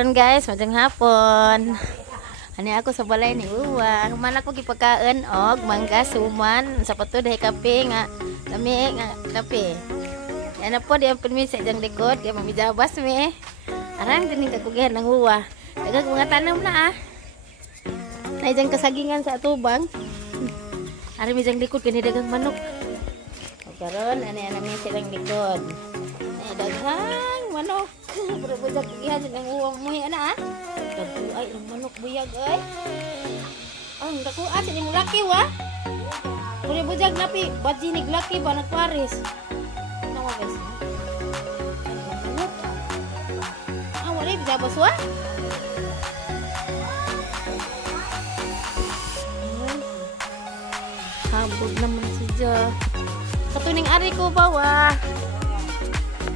Karon guys, magandang hapon. Ani ako sa balay ni Uwa. Mana ko gipakaon og mangga suman sa pato dahi kape nga lami nga kape. Yan na po di ang permis sa jang likod kay mamijabas mi. Arang dining kagugihan ng Uwa. Daghang mga tanom na ah. Nay jang kasagingan sa atubang. Ari mi jang likod kani daghang manok. Karon ani mi silang likod. Ay daghang manok. Pura bujag gihan ng Uwa mo ana ah. Dagko ay ang manok buyag ay. Ang dako asa ni mo laki wa. Pura bujag napi bajinig laki ba nagpares. Nawa guys. Ah wala bijabas wa. Habog naman si Jo. Katuning ari ko ba wa.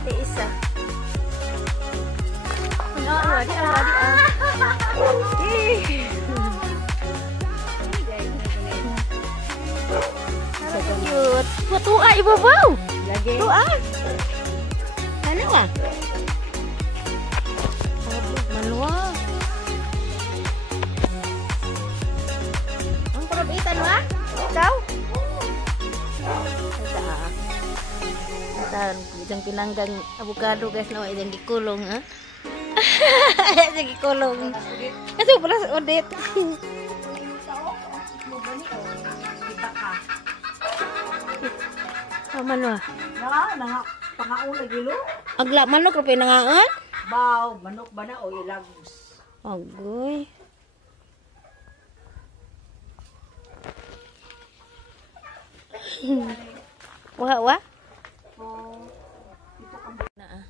Isa. Adi. Cute. Tua ibu bau. Lagi. Tua. Ano ah? Manwa. Ang parabitan wa? Ikaw? Tahan, jang pinanggang avocado guys na jang gikulong ha. Jang gikulong. Ito pala odit. Aman wa. Na pangaon lagi lo. Agla manok ra pinangaan? Baw, manok ba na o ilagos? Agoy. Wa.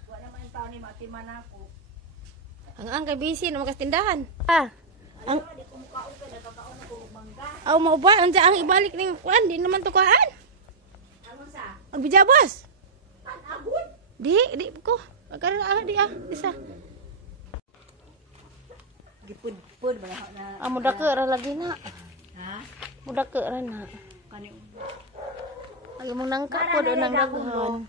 Wala man tao ni matiman ako. Ang kay busy na makas tindahan. Ah. Ang aw mo ba ang ang ibalik ning kuan di naman to kuan. Ano sa? Ang bijabas. Agud. Di ko. Agara di isa. Gipud ba na? Muda ke ra lagi na. Ha? Muda ke ra na. Kani. Agi mong nangka po do nang daghan.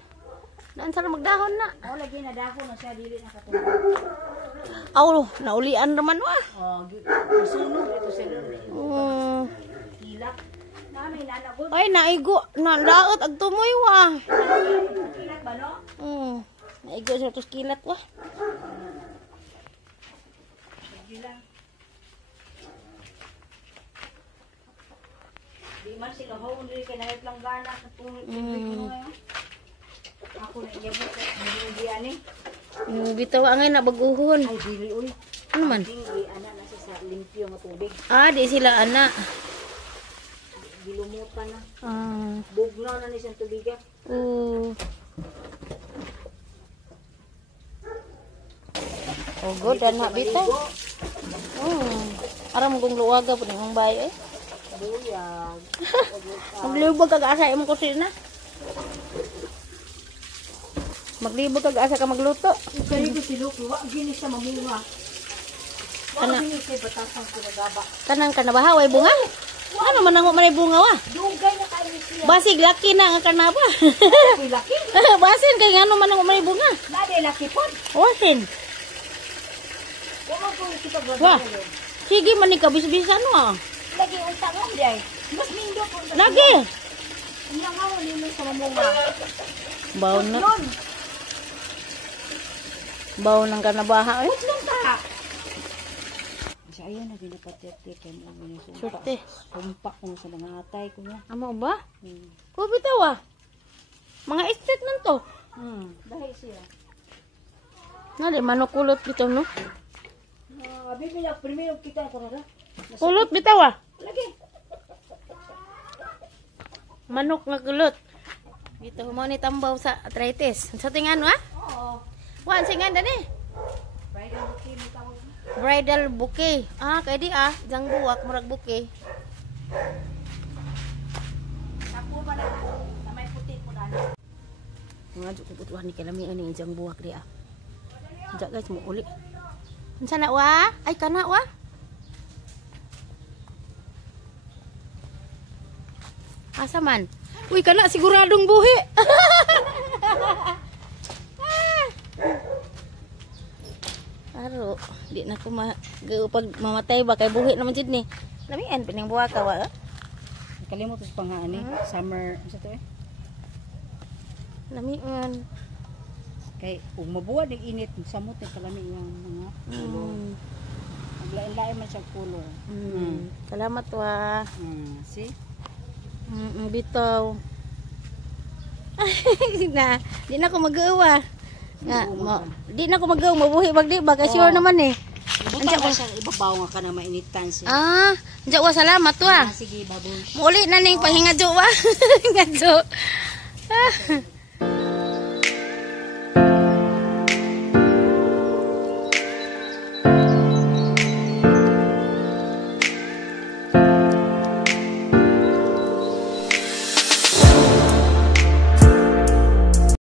Naan sa magdahon na. Oh lagi na dako na siya dili na katulog. Aw, naulian naman wa. Oh, sunog ito sa kilak. Nami nanagod. Ay naigo na laot ag tumoy wa. Kilak ba no? Naigo sa tos kilat wa. Gilang. Di man sila hawon diri kay naay planggana sa tuloy ko ngayon. Ako na iyabot di ani. Bitaw angay na baguhon. Ay dili uy. Ano man? Dili ana na sa limpyo nga tubig. Di sila ana. Dilumutan na. Bugnaw na ni sa tubig. Good na bitaw. Aram gong luwaga pud imong bayo eh. Buyag. Maglibog kag asa imong kusina. Maglibog kag asa ka magluto. Kani ko silok wa gini sa mamunga. Kana Gini kay batasang pinagaba. kanang kanabaha way bunga. Ano man ang manay bunga wa? Dugay na kayo siya. Basig laki na nga kanaba. Uy laki. Basin kay ngano man ang manay bunga. Nade laki pod. Wasin. Wa ko kita Wah. gagawin. Sige man ni kabis-bisan wa. Lagi unta nga diay. Mas mindo po. Lagi. Nya nga ni mo sa mamunga. Baw na. Nun. Baw ng kanabaha eh. Putlong ta. Siya ayan na ginapatet-tet kay mo ni Surte. Tumpak ko sa mga atay ko niya. Amo ba? Ko bitaw ah. Mga estate nan to. Dahil siya. Nali manukulot bitaw no. Abi bila primero kita ko ra. Kulot bitaw ah. Lagi. Manok nga kulot. Bitaw mo ni tambaw sa arthritis. Sa tingan wa? Oo. Wan singan dani. Bridal bouquet mo tawag. Bridal bouquet. Kay di jang buwak murag bouquet. Ako ba na may puti mo na. Mga jukutuhan ni kalami ani jang buwak di Diya guys mo uli. Unsa na wa? Ay kana wa? Asa man? Uy, kana siguradong buhi. Aro, di na ko pag mamatay ba kay buhi naman jud ni. Lamian pining buwa ka wa. Kalimot sa pangaan summer sa to Lamian. Kay ug mabuwa dig init samot ni kalami yung mga Aglain-lain man siya color. Salamat wa. See? Bitaw. Di na ko mag-uwa. Di na ko mag-uwa, mabuhi bagdi ba kasi sure naman eh. Buta ba siya ibabaw nga ka na mainitan siya. Andiya wa salamat wa. Sige baboy. Muli na ning pahinga jo wa. Hinga jo.